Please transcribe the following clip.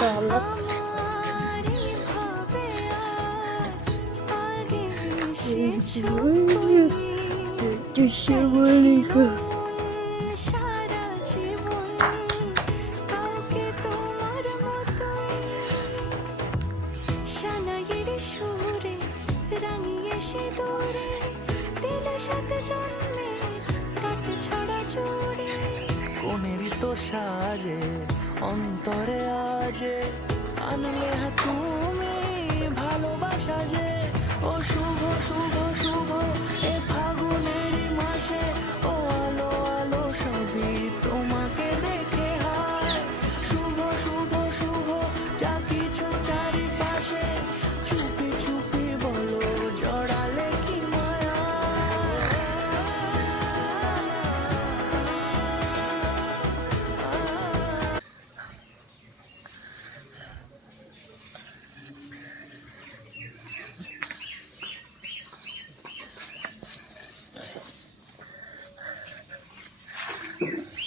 চলো। কোনেরই তো সাজে অন্তরে আজে আনলে তুমি ভালোবাসা যে ও শুভ শুভ শুভ এ ফাগুনেরই মাসে ও আলো আলো সবই তোমাকে দেখে হায় শুভ শুভ শুভ যা কিছু চারিপাশে চুপি চুপি বলো জড়ালে কি মায়া Yes.